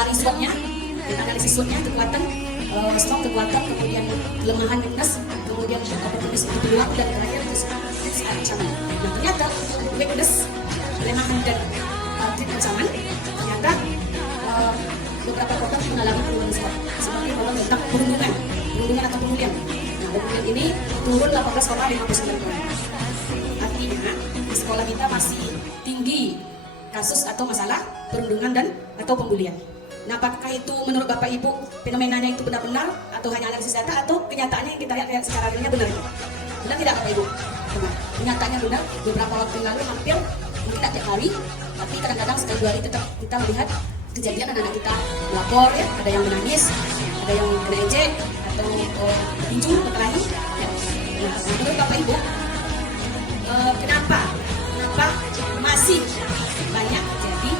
cari SWOT-nya, kita analisis SWOT-nya, kekuatan, strong, kekuatan, kemudian kelemahan, weakness, kemudian opportunities untuk perilaku, dan terakhir itu ancaman. Nah ternyata weakness, kelemahan dan ancaman ternyata beberapa produk mengalami penurunan SWOT sebagai produk tentang perundungan atau pemulihan. Nah pemulihan ini turun 18,59 poin. Artinya di sekolah kita masih tinggi kasus atau masalah perundungan dan atau pembulian. Nah, apakah itu menurut Bapak Ibu fenomenanya itu benar-benar atau hanya analisis data atau kenyataannya yang kita lihat secara realnya benar? Benar tidak Bapak Ibu? Benar. Kenyataannya benar. Beberapa waktu lalu hampir mungkin tidak tiap hari, tapi kadang-kadang sekali dua hari tetap kita melihat kejadian anak-anak kita melapor, ya, ada yang menangis, ada yang kena ejek atau tinju, berkelahi. Ya. Nah, menurut Bapak Ibu, kenapa masih banyak terjadi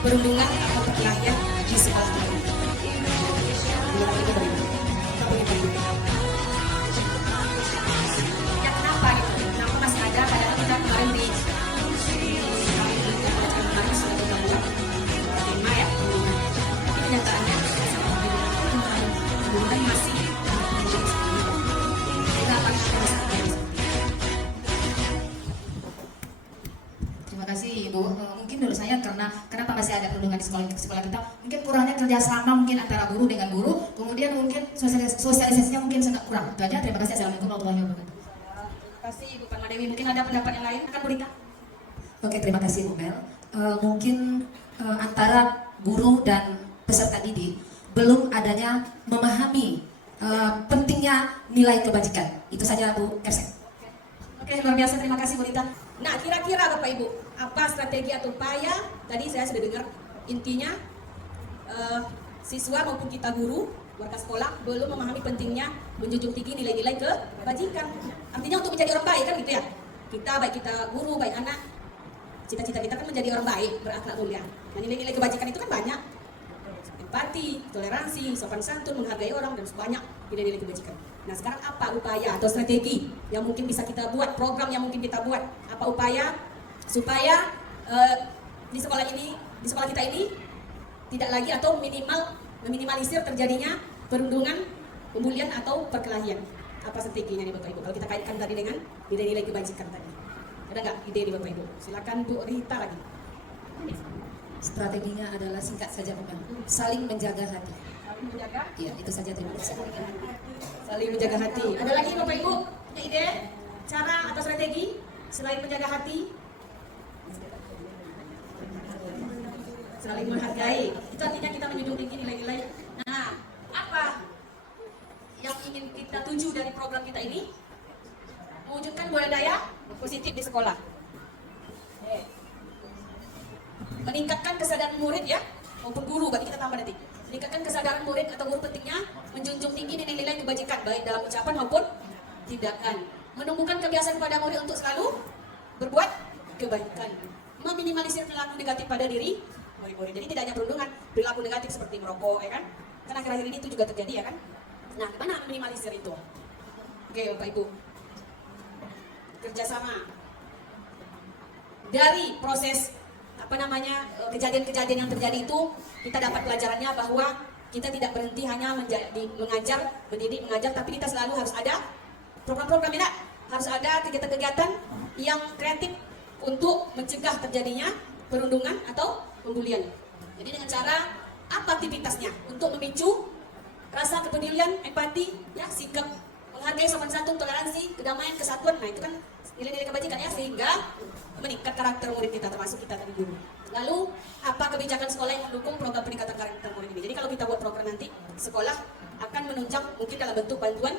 perundungan atau perkelahian di sekolah kita? Menurut Ibu bagaimana? Ya kenapa gitu? Kenapa masih ada? Padahal kita kemarin di kemarin sudah kita buat tema ya. Tapi kenyataannya perundungan masih kenapa kasih Ibu. Mungkin menurut saya kenapa masih ada perundungan di sekolah kita, mungkin kurangnya kerjasama mungkin antara guru dengan guru, kemudian mungkin sosialisasinya mungkin sangat kurang. Itu aja. Terima kasih. Assalamualaikum warahmatullahi wabarakatuh. Terima kasih Ibu Parmadewi. Mungkin ada pendapat yang lain, kan Bu Rita? Oke, terima kasih Bu Mel. Mungkin antara guru dan peserta didik belum adanya memahami pentingnya nilai kebajikan. Itu saja Bu Kersek. Oke, luar biasa. Terima kasih Bu Rita. Nah, kira-kira Bapak Ibu, apa strategi atau upaya? Tadi saya sudah dengar intinya siswa maupun kita guru, warga sekolah belum memahami pentingnya menjunjung tinggi nilai-nilai kebajikan. Artinya untuk menjadi orang baik kan gitu ya. Kita baik kita guru, baik anak, cita-cita kita kan menjadi orang baik, berakhlak mulia. Nah, nilai-nilai kebajikan itu kan banyak. Empati, toleransi, sopan santun, menghargai orang, dan banyak nilai-nilai kebajikan. Nah sekarang apa upaya atau strategi yang mungkin bisa kita buat, program yang mungkin kita buat, apa upaya supaya di sekolah kita ini tidak lagi atau meminimalisir terjadinya perundungan, pembulian atau perkelahian. Apa strateginya nih Bapak Ibu? Kalau kita kaitkan tadi dengan nilai-nilai kebajikan tadi, ada nggak ide nih Bapak Ibu? Silakan Bu Rita lagi. Strateginya adalah singkat saja bukan, saling menjaga hati. Saling menjaga? Iya, itu saja. Terima kasih. Saling menjaga hati. Ada lagi Bapak Ibu punya ide, cara atau strategi selain menjaga hati? Saling menghargai. Itu artinya kita menjunjung tinggi nilai-nilai. Nah, apa yang ingin kita tuju dari program kita ini? Mewujudkan budaya positif di sekolah. Meningkatkan kesadaran murid ya, maupun guru, bagi kita tambah nanti. Meningkatkan kesadaran murid atau guru pentingnya menjunjung tinggi nilai-nilai kebajikan baik dalam ucapan maupun tindakan. Menumbuhkan kebiasaan pada murid untuk selalu berbuat kebaikan. Meminimalisir perilaku negatif pada diri murid-murid. Jadi tidak hanya perundungan, perilaku negatif seperti merokok, ya kan? Karena akhir-akhir ini itu juga terjadi, ya kan? Nah, gimana meminimalisir itu? Oke, Bapak Ibu. Kerjasama. Dari proses kejadian-kejadian yang terjadi itu, kita dapat pelajarannya bahwa kita tidak berhenti hanya mengajar, mendidik, mengajar, tapi kita selalu harus ada program-program, ya, harus ada kegiatan-kegiatan yang kreatif untuk mencegah terjadinya perundungan atau pembulian. Jadi dengan cara apa aktivitasnya? Untuk memicu rasa kepedulian, empati, ya, sikap menghargai, sopan santun, toleransi, kedamaian, kesatuan. Nah itu kan nilai-nilai kebajikan ya, sehingga meningkat karakter murid kita, termasuk kita tadi guru. Lalu apa kebijakan sekolah yang mendukung program peningkatan karakter murid ini? Jadi kalau kita buat program nanti, sekolah akan menunjang mungkin dalam bentuk bantuan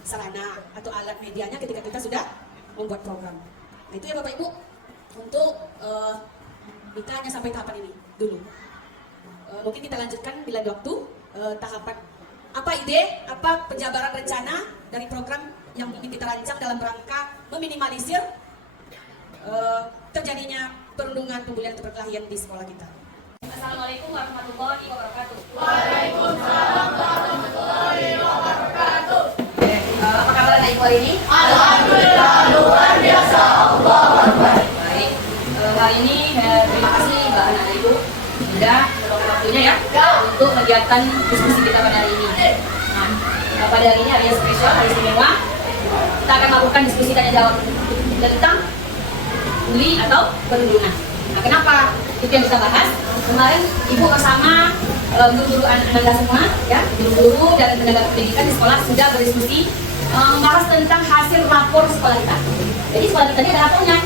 sarana atau alat medianya ketika kita sudah membuat program. Nah itu ya Bapak Ibu, untuk kita hanya sampai tahapan ini dulu. Mungkin kita lanjutkan bila ada waktu tahapan. Apa ide, apa penjabaran rencana dari program yang ingin kita rancang dalam rangka meminimalisir terjadinya perundungan, pembulian, atau perkelahian di sekolah kita. Assalamualaikum warahmatullahi wabarakatuh. Waalaikumsalam warahmatullahi wabarakatuh. Apa kabar anak ibu hari ini? Alhamdulillah luar biasa. Allahu Akbar. Baik. Hari ini terima kasih Mbak anak ibu sudah waktunya ya untuk kegiatan diskusi kita pada hari ini. Nah, pada hari ini hari yang spesial, hari istimewa. Kita akan melakukan diskusi tanya jawab tentang bully atau perundungan. Nah, kenapa itu yang kita bahas? Kemarin Ibu bersama guru-guru Anda semua, ya, guru-guru dan tenaga pendidikan di sekolah sudah berdiskusi membahas tentang hasil rapor sekolah kita. Jadi sekolah kita ini ada rapornya.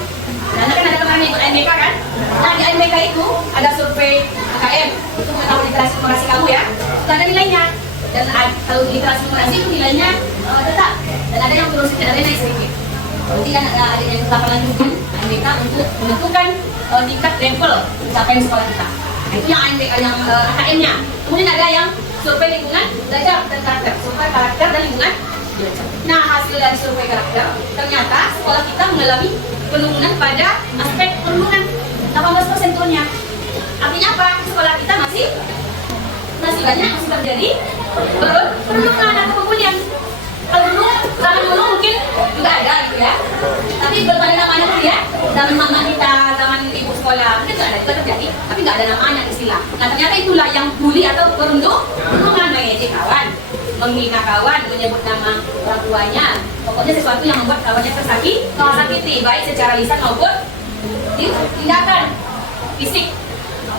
Nah, kan ada kemarin ikut AMBK kan? Nah, di AMBK itu ada survei KKM untuk mengetahui literasi numerasi kamu ya. Itu ada nilainya. Dan kalau literasi numerasi itu nilainya tetap. Dan ada yang turun sedikit, ada yang naik sedikit. Berarti kan ada yang kita lanjutkan AMBK untuk menentukan tingkat level pencapaian sekolah kita. Nah, itu yang AMBK, yang AKM-nya. Kemudian ada yang survei lingkungan, belajar dan karakter. Survei karakter dan lingkungan. Nah, hasil dari survei karakter, ternyata sekolah kita mengalami penurunan pada aspek perundungan 18% turunnya. Artinya apa? Sekolah kita masih banyak masih terjadi perundungan atau pembulian. Kalau dulu, zaman dulu mungkin juga ada gitu ya. Tapi belum ada namanya tuh ya. Zaman mama kita, zaman ibu sekolah, mungkin juga ada juga terjadi. Tapi nggak ada namanya istilah. Nah, ternyata itulah yang bully atau perundungan, mengejek kawan, menghina kawan, menyebut nama orang tuanya. Pokoknya sesuatu yang membuat kawannya tersakiti, baik secara lisan maupun tindakan fisik.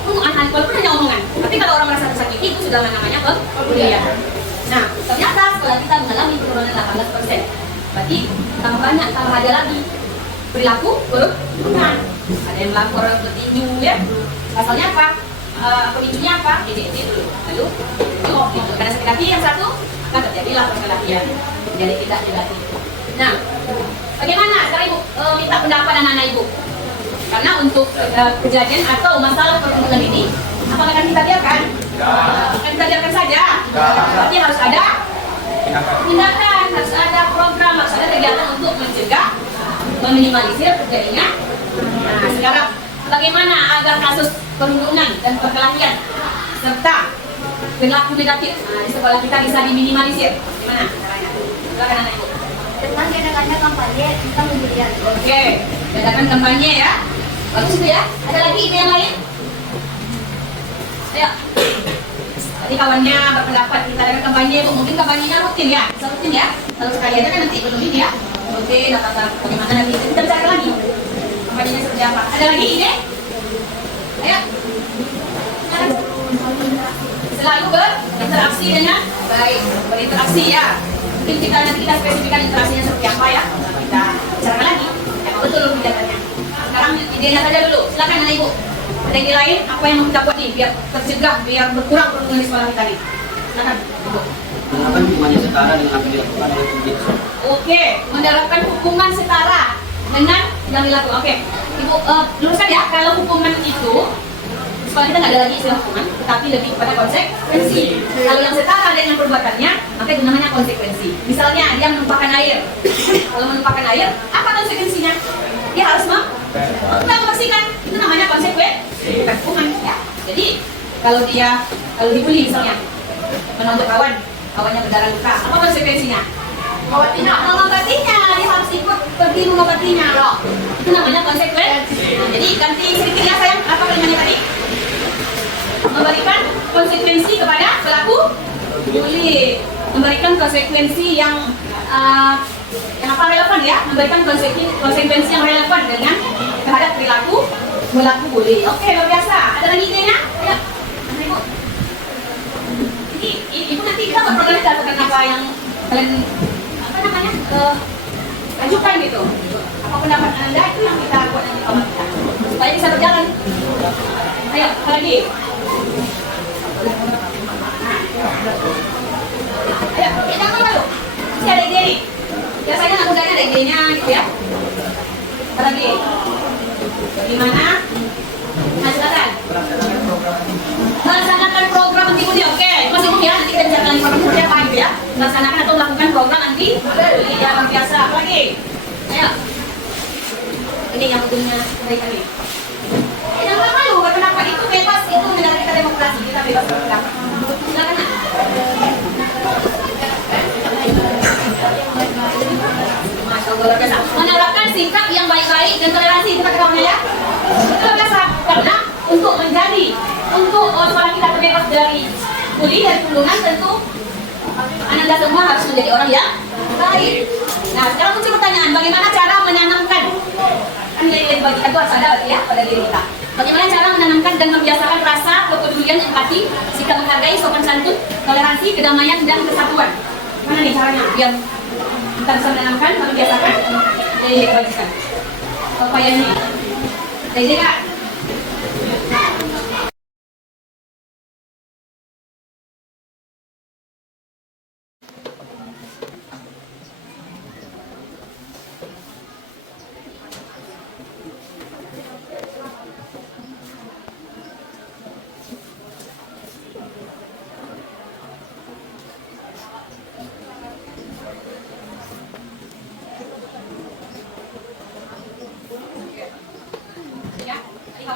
Walaupun hanya omongan. Tapi kalau orang merasa tersakiti itu sudah namanya pembulian. Nah, ternyata sekolah kita mengalami penurunan 18%. Berarti tambah banyak, tambah ada lagi perilaku perundungan. Ada yang melapor bertinju ya. Pasalnya apa? Pemicunya apa? Ejek dulu. Lalu gitu. Karena sakit hati yang satu akan terjadilah perkelahian. Jadi tidak dilatih. Nah, bagaimana sekarang Ibu minta pendapat anak-anak Ibu? Karena untuk kejadian atau masalah perundungan ini, apakah akan kita biarkan? Akan kita biarkan saja. Berarti harus ada tindakan, harus ada program, harus ada kegiatan untuk mencegah, meminimalisir terjadinya. Nah, sekarang bagaimana agar kasus perundungan dan perkelahian serta perilaku negatif di sekolah kita bisa diminimalisir? Gimana caranya? Silakan anak Ibu. Dengan diadakannya kampanye tentang pembulian. Oke, diadakan kampanye ya. Bagus itu ya. Ada lagi ide yang lain? Ayo. Tadi kawannya berpendapat kita adakan kampanye, mungkin kampanyenya rutin ya, bisa rutin ya. Kalau sekali aja kan nanti belum ini ya. Rutin, data bagaimana nanti kita bicara lagi. Kampanyenya seperti apa? Ada lagi ide? Ayo. Selalu berinteraksi dengan baik, berinteraksi ya. Mungkin nanti kita spesifikkan interaksinya seperti apa ya. Kita bicarakan lagi. Ya, betul kegiatannya. Sekarang idenya saja dulu. Silakan anak Ibu. Ada ide lain apa yang mau kita buat nih biar tercegah, biar berkurang perundungan di sekolah kita nih? Silakan Ibu. Menerapkan hukumannya setara dengan apa yang dilakukan oleh pendidik. Oke, menerapkan hukuman setara dengan yang dilakukan. Oke, Ibu luruskan ya. Kalau hukuman itu sekolah kita nggak ada lagi istilah hukuman, tetapi lebih pada konsekuensi. Kalau yang setara dengan perbuatannya, maka itu namanya konsekuensi. Misalnya dia menumpahkan air. Kalau menumpahkan air, apa konsekuensinya? Dia harus membersihkan. Itu namanya konsekuensi, bukan hukuman ya. Jadi kalau dibully misalnya, menonjok kawannya berdarah luka, apa konsekuensinya? Mengobatinya, dia harus ikut pergi mengobatinya. Itu namanya konsekuensi. Nah, jadi ganti sedikit ya sayang, apa kalimatnya tadi? Memberikan konsekuensi kepada pelaku bully, memberikan konsekuensi yang apa relevan ya, memberikan konsekuensi yang relevan dengan terhadap perilaku bully. Oke, luar biasa. Ada lagi idenya? Ya, Ibu. Jadi Ibu nanti kita berprogram lakukan apa yang kalian ajukan gitu. Apa pendapat Anda itu yang kita buat nanti kawan kita supaya bisa berjalan. Ayo, apa lagi? Ayo, jangan malu. Masih ada ide nih. Biasanya anak mudanya ada idenya gitu ya. Apa lagi? Gimana? Nah, silakan. Laksanakan program anti bully. Oke, Mas Ibu ya, nanti kita bicarakan informasi seperti apa gitu ya. Laksanakan atau melakukan program anti bully ya, luar biasa. Apa lagi? Ayo. Ini yang ujungnya mereka nih. Jangan malu, berpendapat itu bebas, itu negara kita demokrasi, kita bebas berpendapat. Silakan. Masya Allah, luar biasa. Menerapkan sikap yang baik-baik dan toleransi, kita ketahuinya ya. Itu luar biasa, karena untuk sekolah kita terbebas dari bully, dari perundungan, tentu Ananda semua harus menjadi orang yang baik. Nah, sekarang muncul pertanyaan, bagaimana cara menanamkan nilai-nilai kebajikan itu harus ada ya pada diri kita. Bagaimana cara menanamkan dan membiasakan rasa kepedulian, empati, sikap menghargai, sopan santun, toleransi, kedamaian, dan kesatuan. Mana nih caranya biar kita bisa menanamkan, membiasakan nilai-nilai kebajikan? Upayanya dari Kak.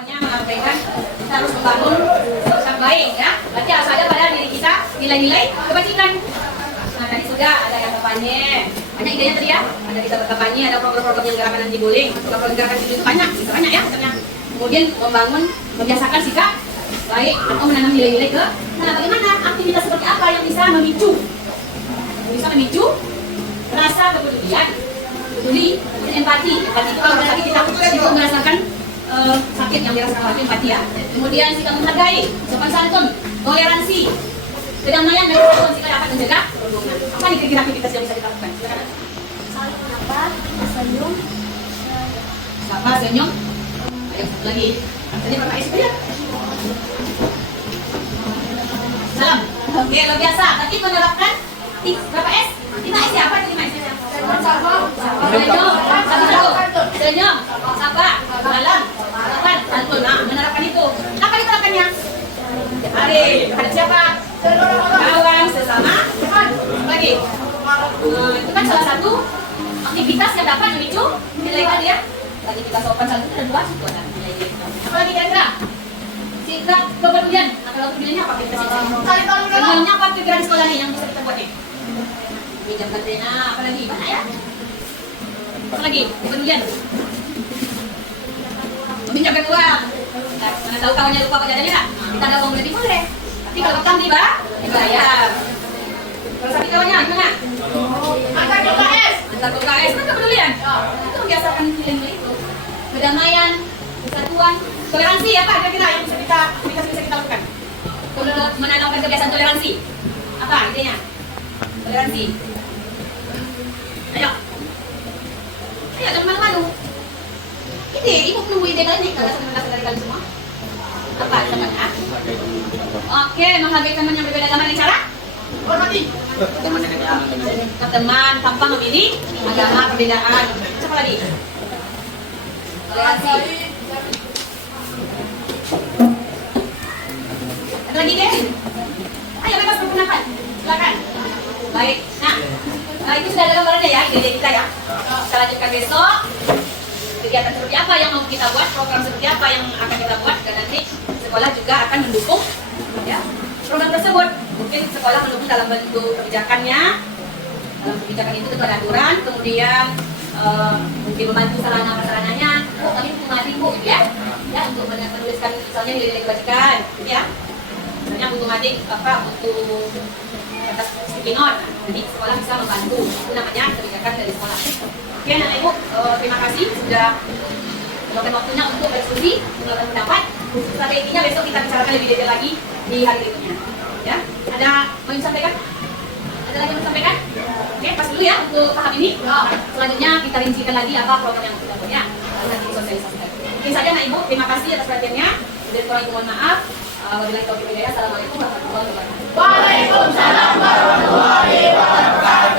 Mengabaikan kita harus membangun sosok baik ya. Berarti harus ada pada diri kita nilai-nilai kebajikan. Nah tadi sudah ada yang kampanye, banyak idenya tadi ya. Ada kita berkampanye, ada program-program yang gerakan anti bullying, program gerakan itu banyak ya. Kemudian membangun, membiasakan sikap baik atau menanam nilai-nilai ke. Nah bagaimana aktivitas seperti apa yang bisa memicu rasa kepedulian, empati itu kalau tadi kita itu merasakan sakit yang dirasakan empati ya. Kemudian sikap menghargai, sopan santun, toleransi, kedamaian dan kesatuan sehingga dapat mencegah perundungan. Apa nih kira-kira aktivitas yang bisa kita lakukan? Silakan. Saling menyapa, senyum. Sapa, senyum. Ayo satu lagi. Tadi berapa S ya? Salam. Oke, luar biasa. Tadi menerapkan berapa S? 5 S ya? Apa 5 S? Senyum, sabar, malam, sopan, santun. Nah, menerapkan itu. Apa diterapkannya? Mari, pada siapa? Kawan, sesama. Lagi. Itu kan salah satu aktivitas yang dapat memicu nilai tadi ya. Tadi kita sopan santun dan dua itu ada nilai. Apa lagi kira-kira? Sikap kepedulian. Nah, kalau kepeduliannya apa kita sih? Kepeduliannya apa kira-kira di sekolah ini yang bisa kita buat nih? Pinjam baterainya, apa lagi? Banyak ya? Apa lagi? Kepedulian. Meminjamkan uang. Mana tahu kawannya lupa jajannya kan? Kita ada uang lebih boleh. Tapi kalau utang dibayar. Kalau sakit kawannya gimana? Antar ke UKS. Antar ke UKS kan kepedulian. Itu membiasakan nilai-nilai itu. Kedamaian, kesatuan, toleransi apa kira-kira yang bisa kita lakukan untuk menanamkan kebiasaan toleransi? Apa idenya? Toleransi. Ayo, jangan malu-malu. Ide, ibu menunggu ide kalian kalau senang dari kalian semua. Apa teman-teman? Oke, menghargai teman yang berbeda agama dengan cara? Teman tanpa memilih agama perbedaan. Siapa lagi? Toleransi. Ada lagi deh? Ayo bebas berpendapat. Silakan. Baik. Nah, itu sudah ada gambarannya ya, ide kita ya. Kita lanjutkan besok. Kegiatan seperti apa yang mau kita buat, program seperti apa yang akan kita buat, dan nanti sekolah juga akan mendukung ya program tersebut. Mungkin sekolah mendukung dalam bentuk kebijakannya. Dalam kebijakan itu tentu ada aturan, kemudian mungkin membantu sarana-prasarananya. Kami mengaji bu, ya untuk menuliskan misalnya nilai kebajikan, ya. Misalnya butuh mading apa untuk atas sticky note, jadi sekolah bisa membantu. Itu namanya kebijakan dari sekolah. Oke, anak ibu, terima kasih sudah meluangkan waktunya untuk berdiskusi, mengeluarkan pendapat. Strateginya besok kita bicarakan lebih detail lagi di hari berikutnya. Ya, ada mau disampaikan? Ada lagi yang mau disampaikan? Oke, pas dulu ya untuk tahap ini. Selanjutnya kita rincikan lagi apa program yang kita buat ya. Nanti disosialisasikan. Mungkin saja anak ibu, terima kasih atas perhatiannya. Dari kurang mohon maaf. Wabillahi taufiq wal hidayah. Assalamualaikum warahmatullahi wabarakatuh. Waalaikumsalam warahmatullahi wabarakatuh.